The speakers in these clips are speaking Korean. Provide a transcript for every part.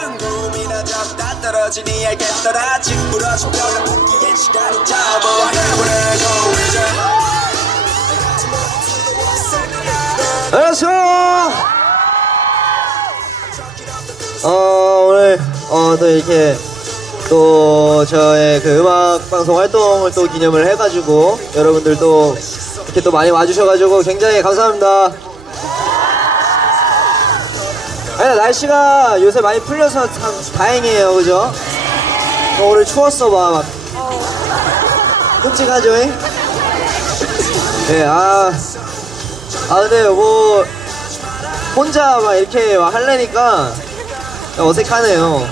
궁금이나 적다 떨어지니 알겠더라 징그러진 뼈가 붙기엔 시간이 잡아 보내고 이제 안녕하세요. 어 오늘 어또 이렇게 또 저의 그 음악 방송 활동을 또 기념을 해가지고 여러분들도 이렇게 또 많이 와주셔가지고 굉장히 감사합니다. 아니 날씨가 요새 많이 풀려서 참 다행이에요, 그죠? 어, 오늘 추웠어 봐, 막 끔찍하죠? 잉? 네, 아. 아 근데 뭐 혼자 막 이렇게 막 하려니까 어색하네요.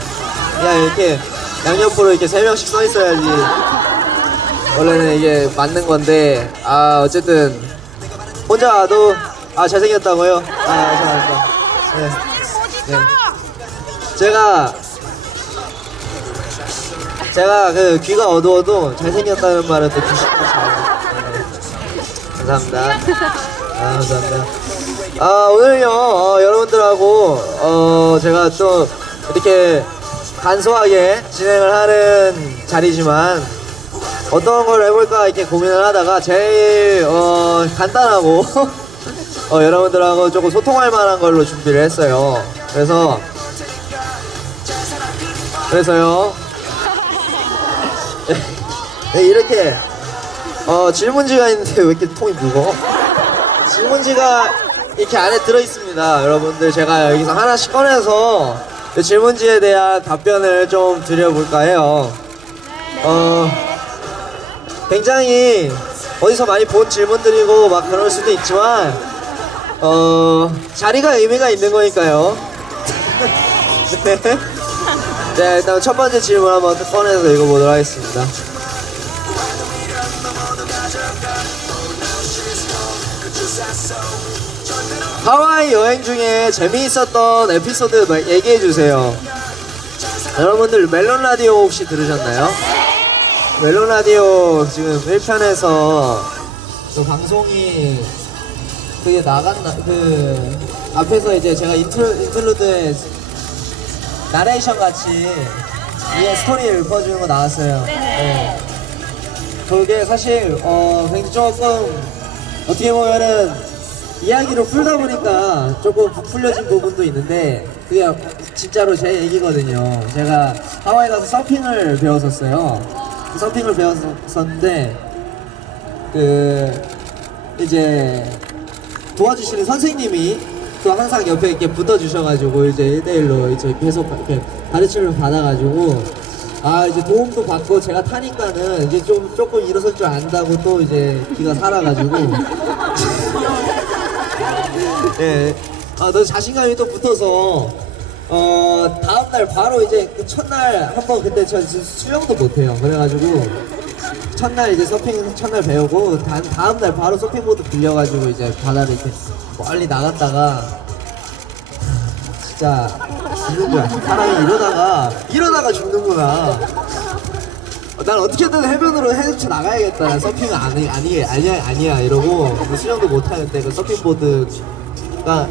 그냥 이렇게 양옆으로 이렇게 세 명씩 서 있어야지. 원래는 이게 맞는 건데 아 어쨌든 혼자 와도 아 잘생겼다고요? 아 잘생겼다. 네. 네. 제가 제가 그 귀가 어두워도 잘생겼다는 말은 또 알아요. 네. 감사합니다. 아, 감사합니다. 아, 오늘요, 어, 여러분들하고, 어, 제가 또 이렇게 간소하게 진행을 하는 자리지만, 어떤 걸 해볼까 이렇게 고민을 하다가, 제일, 어, 간단하고, 어, 여러분들하고 조금 소통할 만한 걸로 준비를 했어요. 그래서, 그래서요, 네, 이렇게, 어, 질문지가 있는데 왜 이렇게 통이 무거워? 질문지가 이렇게 안에 들어있습니다. 여러분들 제가 여기서 하나씩 꺼내서 그 질문지에 대한 답변을 좀 드려볼까 해요. 어, 굉장히 어디서 많이 본 질문들이고 막 그럴 수도 있지만, 어, 자리가 의미가 있는 거니까요. 네. 네, 일단 첫 번째 질문 한번 꺼내서 읽어보도록 하겠습니다. 하와이 여행 중에 재미있었던 에피소드 마- 얘기해 주세요. 여러분들 멜론 라디오 혹시 들으셨나요? 멜론 라디오 지금 1편에서 그 방송이 그게 나갔나 그 앞에서 이제 제가 인트로, 인트로드에 나레이션 같이 위에 스토리를 읊어주는 거 나왔어요. 네. 그게 사실 어 굉장히 조금 어떻게 보면은 이야기로 풀다 보니까 조금 부풀려진 부분도 있는데 그게 진짜로 제 얘기거든요. 제가 하와이 가서 서핑을 배웠었어요. 그 서핑을 배웠었는데 그 이제 도와주시는 선생님이 또 항상 옆에 이렇게 붙어 주셔가지고 이제 1대1로 이제 계속 이렇게 가르침을 받아가지고 아 이제 도움도 받고 제가 타니까는 이제 좀 조금 일어설 줄 안다고 또 이제 기가 살아가지고 예. 아, 너 자신감이 또 붙어서, 어, 다음날 바로 이제 그 첫날 한번 그때 저 수영도 못해요. 그래가지고, 첫날 이제 서핑 첫날 배우고, 다, 다음날 바로 서핑보드 빌려가지고 이제 바다를 이렇게 멀리 나갔다가, 진짜 죽는 거야. 사람이 이러다가, 이러다가 죽는구나. 어, 난 어떻게든 해변으로 헤쳐 나가야겠다. 난 서핑은 아니, 아니, 아니야, 아니야. 이러고, 그 수영도 못 하는데, 그 서핑보드가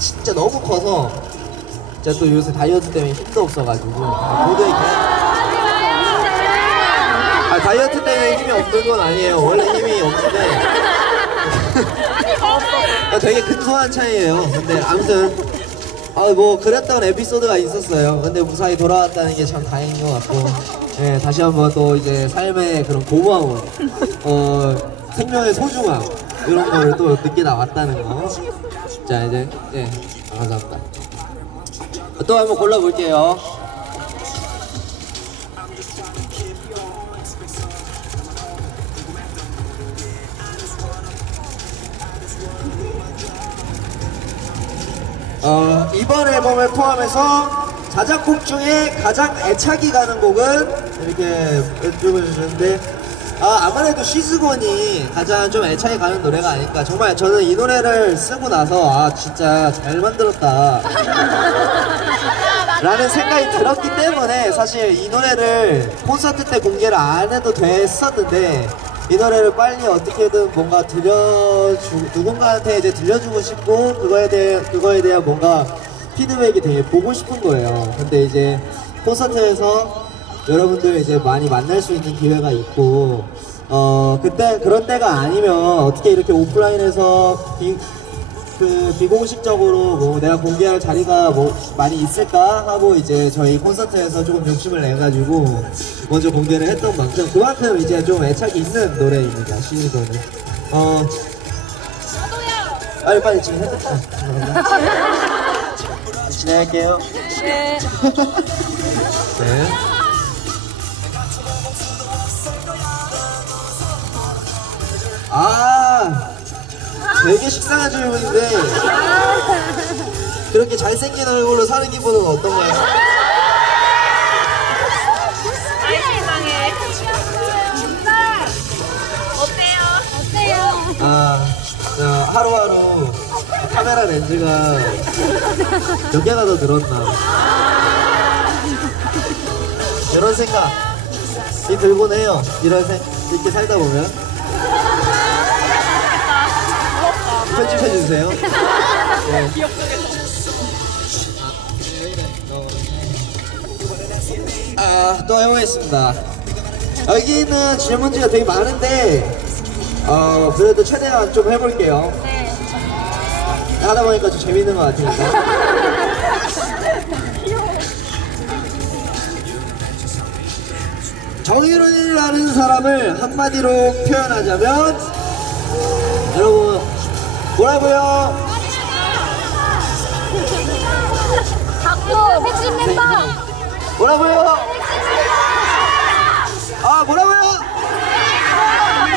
진짜 너무 커서, 진짜 또 요새 다이어트 때문에 힘도 없어가지고, 보드에 그냥. 아, 다이어트 때문에 힘이 없는 건 아니에요. 원래 힘이 없는데. 아, 되게 근소한 차이예요. 근데 아무튼, 아, 뭐, 그랬던 에피소드가 있었어요. 근데 무사히 돌아왔다는 게 참 다행인 것 같고, 예, 다시 한번 또 이제 삶의 그런 고마움, 어, 생명의 소중함, 이런 거를 또 느끼다 왔다는 거. 자, 이제, 예, 아, 감사합니다. 또 한번 골라볼게요. 어, 이번 앨범을 포함해서 자작곡 중에 가장 애착이 가는 곡은 이렇게 여쭤보셨는데 아, 아무래도 시즈곤이 가장 좀 애착이 가는 노래가 아닐까. 정말 저는 이 노래를 쓰고 나서 아 진짜 잘 만들었다. 라는 생각이 들었기 때문에 사실 이 노래를 콘서트 때 공개를 안 해도 됐었는데 이 노래를 빨리 어떻게든 뭔가 들려주 누군가한테 이제 들려주고 싶고 그거에 대해 그거에 대한 뭔가 피드백이 되게 보고 싶은 거예요. 근데 이제 콘서트에서 여러분들 이제 많이 만날 수 있는 기회가 있고 어 그때 그런 때가 아니면 어떻게 이렇게 오프라인에서 비, 그 비공식적으로 뭐 내가 공개할 자리가 뭐 많이 있을까 하고 이제 저희 콘서트에서 조금 욕심을 내가지고 먼저 공개를 했던 만큼 그만큼 이제 좀 애착이 있는 노래입니다. 신이도는 어 빨리 빨리 지금 핸드폰 죄송합니다. 진행할게요. 네. 네. 아, 되게 식상한 질문인데 그렇게 잘생긴 얼굴로 사는 기분은 어떤가요? 아이 세상에. 어때요? 어때요? 아, 자, 하루하루 카메라 렌즈가 몇 개나 더 늘었나 이런 생각이 들곤 해요. 이런 생 이렇게 살다 보면 편집해 주세요. 네. 아, 또 해보겠습니다. 여기는 질문지가 되게 많은데, 어, 그래도 최대한 좀 해볼게요. 네. 하다 보니까 좀 재밌는 것 같으니까. 정의론이라는 사람을 한마디로 표현하자면, 뭐라고요? 자꾸 핵심 멤버. 뭐라고요? 아, 뭐라고요?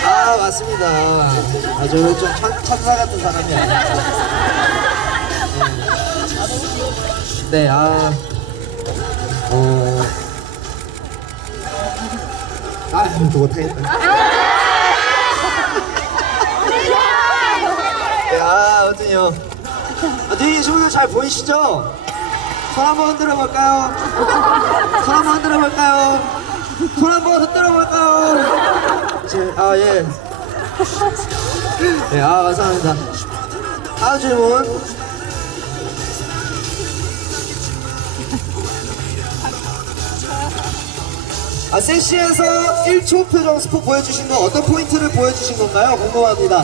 아, 맞습니다. 아, 저 좀 천, 천사 같은 사람이 아니에요. 네. 네, 아, 어, 아, 이거 못하겠다. 네, 아, 아무튼요. 아, 뒤에 계신 분들 잘 보이시죠? 손 한번 흔들어 볼까요? 손 한번 흔들어 볼까요? 손 한번 흔들어 볼까요? 제, 아, 예. 네, 아, 감사합니다. 다음 질문. 아, 섹시에서 1초 표정 스포 보여주신 거 어떤 포인트를 보여주신 건가요? 궁금합니다.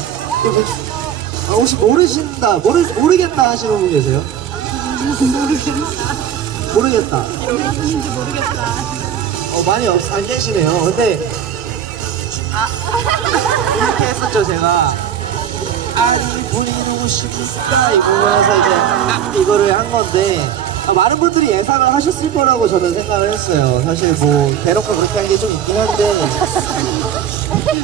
아, 혹시 모르신다, 모르, 모르겠다 하시는 분 계세요? 모르겠다. 어, 많이 없, 안 계시네요. 근데, 이렇게 했었죠, 제가. 아니, 본인이 누구십니까? 이거면서 이제, 아, 이거를 한 건데, 아, 많은 분들이 예상을 하셨을 거라고 저는 생각을 했어요. 사실 뭐, 대놓고 그렇게 한 게 좀 있긴 한데,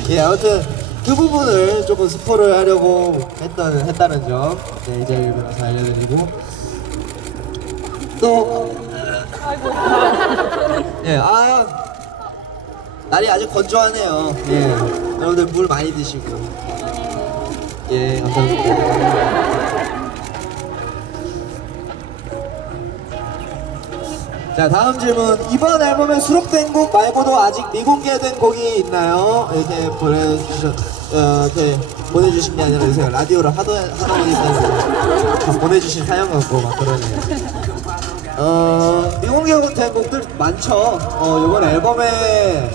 예, 아무튼, 그 부분을 조금 스포를 하려고 했다는, 했다는 점, 네, 이 자리를 빌어서 알려드리고, 또, 예, 아, 날이 아주 건조하네요. 예, 여러분들 물 많이 드시고. 예, 감사합니다. 자, 다음 질문. 이번 앨범에 수록된 곡 말고도 아직 미공개된 곡이 있나요? 이렇게 보내주셨, 어, 이 렇게 보내주신 게 아니라 요새 라디오를 하도, 하다 보니까 보내주신 사연 같고 막 그러네요. 어, 미공개 된 곡들 많죠. 어, 이번 앨범에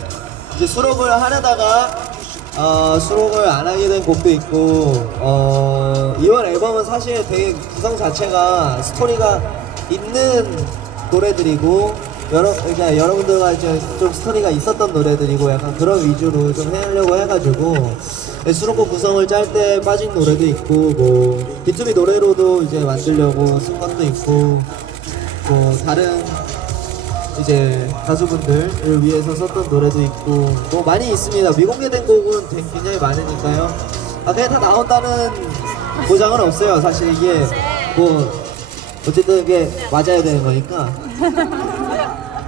이제 수록을 하려다가 어, 수록을 안 하게 된 곡도 있고, 어, 이번 앨범은 사실 되게 구성 자체가 스토리가 있는 노래들이고, 여러, 그러니까 여러분들과 이제 좀 스토리가 있었던 노래들이고, 약간 그런 위주로 좀 하려고 해가지고, 네, 수록곡 구성을 짤 때 빠진 노래도 있고, 뭐, 비투비 노래로도 이제 만들려고 쓴 것도 있고, 뭐, 다른 이제 가수분들을 위해서 썼던 노래도 있고 뭐 많이 있습니다. 미공개된 곡은 굉장히 많으니까요. 아 그냥 다 나온다는 보장은 없어요. 사실 이게 뭐 어쨌든 이게 맞아야 되는 거니까.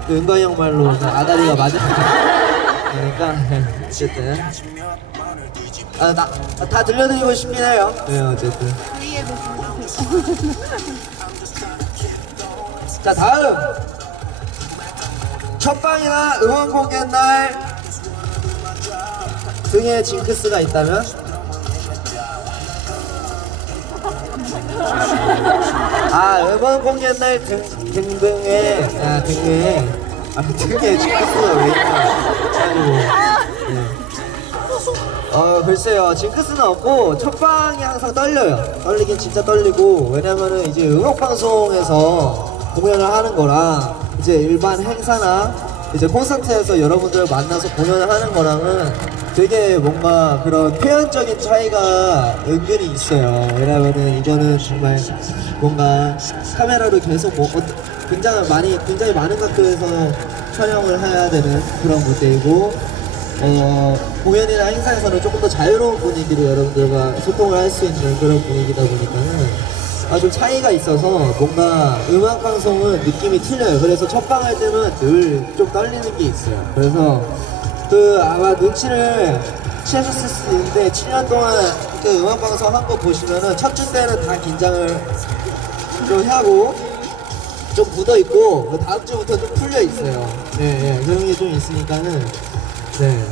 그 은광이 형 말로 그 아다리가 맞아. 그러니까 어쨌든 아다 들려드리고 싶긴 해요. 네 어쨌든. 자 다음. 첫방이나 응원 공개 날 등에 징크스가 있다면? 아 음원 공개 날 등, 등등에 아 등에. 아 등에 징크스가 왜 있나. 가지고. 네. 어 글쎄요. 징크스는 없고 첫 방이 항상 떨려요. 떨리긴 진짜 떨리고. 왜냐면은 이제 음악 방송에서 공연을 하는 거랑 이제 일반 행사나 이제 콘서트에서 여러분들을 만나서 공연을 하는 거랑은 되게 뭔가 그런 표현적인 차이가 은근히 있어요. 왜냐면은 이거는 정말 뭔가 카메라로 계속 뭐 어떠- 굉장히 많이 굉장히 많은 각도에서 촬영을 해야 되는 그런 무대이고 어, 공연이나 행사에서는 조금 더 자유로운 분위기로 여러분들과 소통을 할 수 있는 그런 분위기다 보니까는 아, 좀 차이가 있어서 뭔가 음악 방송은 느낌이 틀려요. 그래서 첫 방 할 때는 늘 좀 떨리는 게 있어요. 그래서 그 아마 눈치를 채셨을 수도 있는데 7년 동안 그 음악 방송 한 거 보시면은 첫 주 때는 다 긴장을 좀 하고 좀 묻어 있고 그 다음 주부터 좀 풀려 있어요. 네, 네 그런 게 좀 있으니까는 네.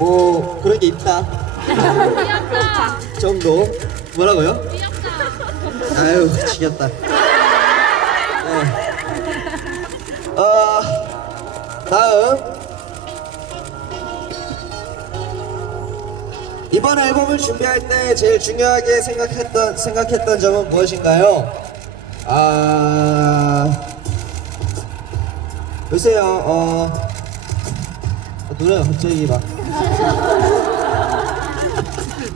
뭐 그런 게 있다. 정도. 뭐라고요? 아유 지겹다. 네. 어 다음 이번 앨범을 준비할 때 제일 중요하게 생각했던 생각했던 점은 무엇인가요? 아 글쎄요 어 노래가 갑자기 막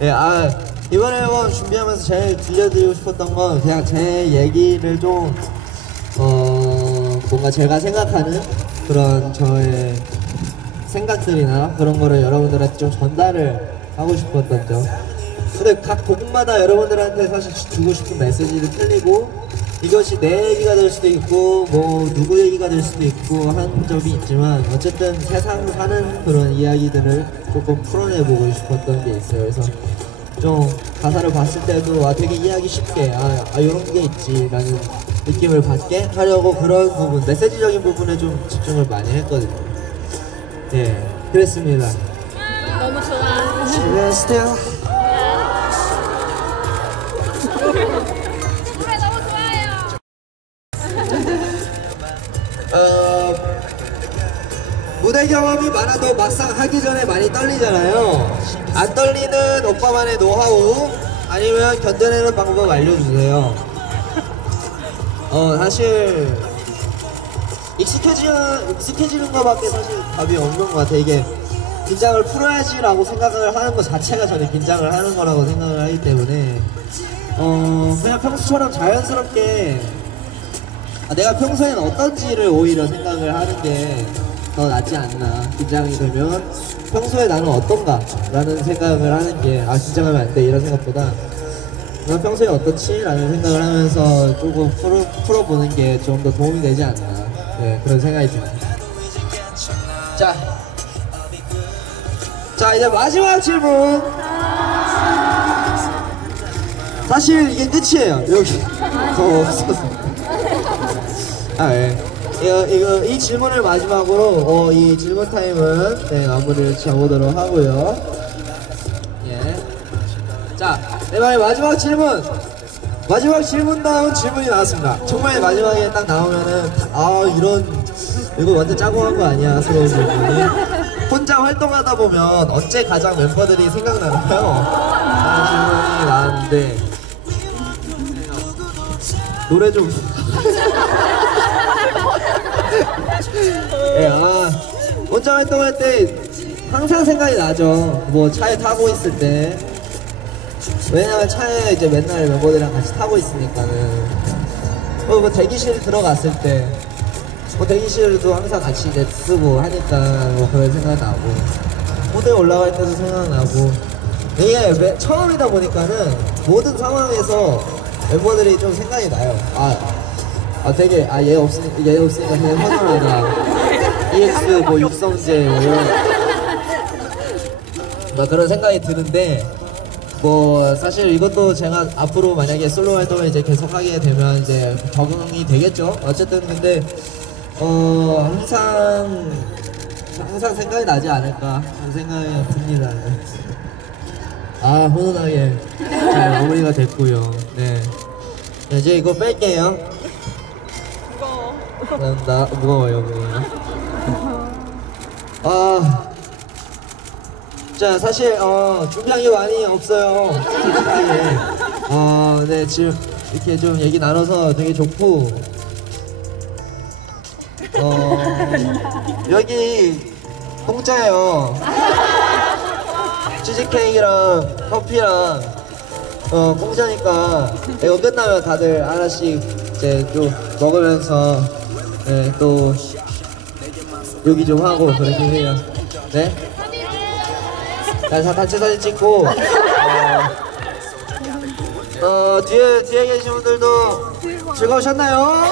예, 아, 이번 앨범 준비하면서 제일 들려드리고 싶었던 건 그냥 제 얘기를 좀, 어, 뭔가 제가 생각하는 그런 저의 생각들이나 그런 거를 여러분들한테 좀 전달을 하고 싶었던 점. 근데 각 곡마다 여러분들한테 사실 주고 싶은 메시지도 틀리고 이것이 내 얘기가 될 수도 있고 뭐 누구 얘기가 될 수도 있고 한 점이 있지만 어쨌든 세상 사는 그런 이야기들을 조금 풀어내보고 싶었던 게 있어요. 그래서 좀 가사를 봤을 때도 아 되게 이해하기 쉽게 아, 아 이런 게 있지라는 느낌을 받게 하려고 그런 부분 메시지적인 부분에 좀 집중을 많이 했거든요. 예, 그랬습니다. 너무 좋아. 경험이 많아도 막상 하기 전에 많이 떨리잖아요. 안 떨리는 오빠만의 노하우 아니면 견뎌내는 방법 알려주세요. 어 사실 익숙해지는 것밖에 사실 답이 없는 것 같아. 이게 긴장을 풀어야지라고 생각을 하는 것 자체가 저는 긴장을 하는 거라고 생각을 하기 때문에 어 그냥 평소처럼 자연스럽게 아, 내가 평소엔 어떤지를 오히려 생각을 하는 게 더 낫지 않나. 긴장이 되면 평소에 나는 어떤가? 라는 생각을 하는 게 아 긴장하면 안 돼. 이런 생각보다 난 평소에 어떻지? 라는 생각을 하면서 조금 풀어, 풀어보는 게 좀 더 도움이 되지 않나. 네, 그런 생각이 듭니다. 자, 자 이제 마지막 질문. 사실 이게 끝이에요. 여기. 더 없어서. 아, 예. 이거, 이거, 이 질문을 마지막으로, 어, 이 질문 타임은, 네, 마무리를 지어보도록 하고요. 예. 자, 네, 말 마지막 질문! 마지막 질문다운 질문이 나왔습니다. 정말 마지막에 딱 나오면은, 아, 이런, 이거 완전 짜고 한 거 아니야, 스러운 질문이. 혼자 활동하다 보면 언제 가장 멤버들이 생각나나요? 라는 질문이 나왔는데, 노래 좀. 예, 아, 혼자 활동할 때 항상 생각이 나죠. 뭐 차에 타고 있을 때. 왜냐면 차에 이제 맨날 멤버들이랑 같이 타고 있으니까는. 어, 뭐 대기실 들어갔을 때. 뭐 대기실도 항상 같이 이제 쓰고 하니까 뭐 그런 생각 나고. 무대 올라갈 때도 생각나고. 이게 매- 처음이다 보니까는 모든 상황에서 멤버들이 좀 생각이 나요. 아, 아 되게 아 얘 없으니까 얘 없으니까 되게 허전하다. EX 뭐 육성재 뭐 이런 뭐 그런 생각이 드는데 뭐 사실 이것도 제가 앞으로 만약에 솔로 활동을 이제 계속 하게 되면 이제 적응이 되겠죠. 어쨌든 근데 어 항상 항상 생각이 나지 않을까 하는 생각이 듭니다. 아 훈훈하게 잘 마무리가 됐고요. 네. 네, 이제 이거 뺄게요. 감사합니다. 무거워요, 무거워요. 아, 자 사실 어, 준비한 게 많이 없어요. 어, 네 지금 이렇게 좀 얘기 나눠서 되게 좋고. 어, 여기 공짜예요. 치즈케이크랑 커피랑 어 공짜니까 이거 끝나면 다들 하나씩 이제 좀 먹으면서 네, 또 요기 좀 하고 그렇게 해요. 네? 자, 다 단체 사진 찍고 어, 어 뒤에 뒤에 계신 분들도 즐거우셨나요?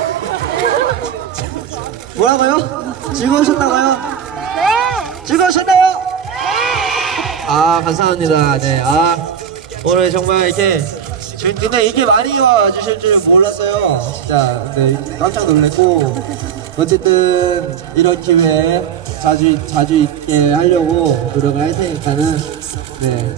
뭐라고요? 즐거우셨나고요? 네. 즐거우셨나요? 아 감사합니다. 네. 아 오늘 정말 이렇게 저- 근데 이렇게 많이 와 주실 줄 몰랐어요. 진짜 네, 깜짝 놀랐고 어쨌든 이런 기회에 자주 자주 있게 하려고 노력을 할 테니까는 네.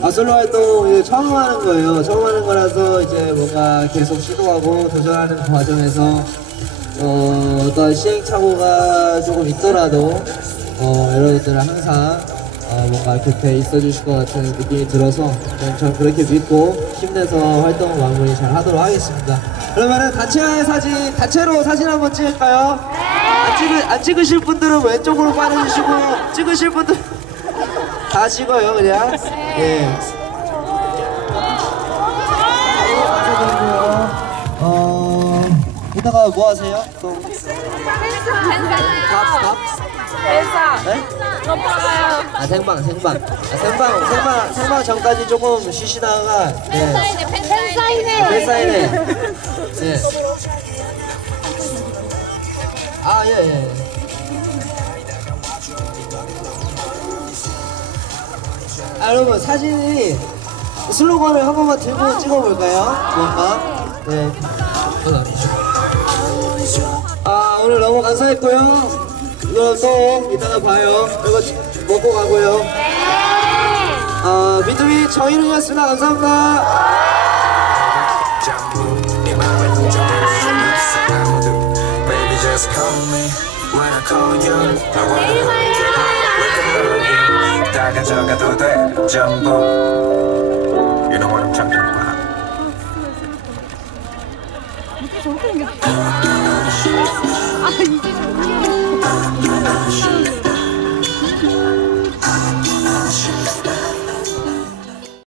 아 솔로 활동 처음 하는 거예요. 처음 하는 거라서 이제 뭔가 계속 시도하고 도전하는 과정에서 어, 어떤 시행착오가 조금 있더라도 어, 여러분들은 항상 어, 뭔가 곁에 있어 주실 것 같은 느낌이 들어서 전, 전 그렇게 믿고 힘내서 활동 마무리 잘 하도록 하겠습니다. 그러면은 단체 사진, 단체로 사진 한번 찍을까요? 안, 찍으, 안 찍으실 분들은 왼쪽으로 빠져주시고 찍으실 분들 다 찍어요 그냥. 예. 감사드리고요. 어, 이따가 뭐 하세요? 또 밥, 밥? 네? 아 생방 생방 아, 생방 생방 생방 전까지 조금 쉬시다가 네 팬사인회 팬사인회 네. 아예 예. 아 여러분 사진이 슬로건을 한 번만 들고 찍어볼까요? 뭔가 네. 아 오늘 너무 감사했고요. 또 이따가 봐요. 이거 먹고 가고요. 아 비투비. 감사합니다. 네 맘을 훔쳐볼 수 없어 아무도 Baby just call me when I call you I wanna hold you 다 가져가도 돼 전부 You know what I'm talking about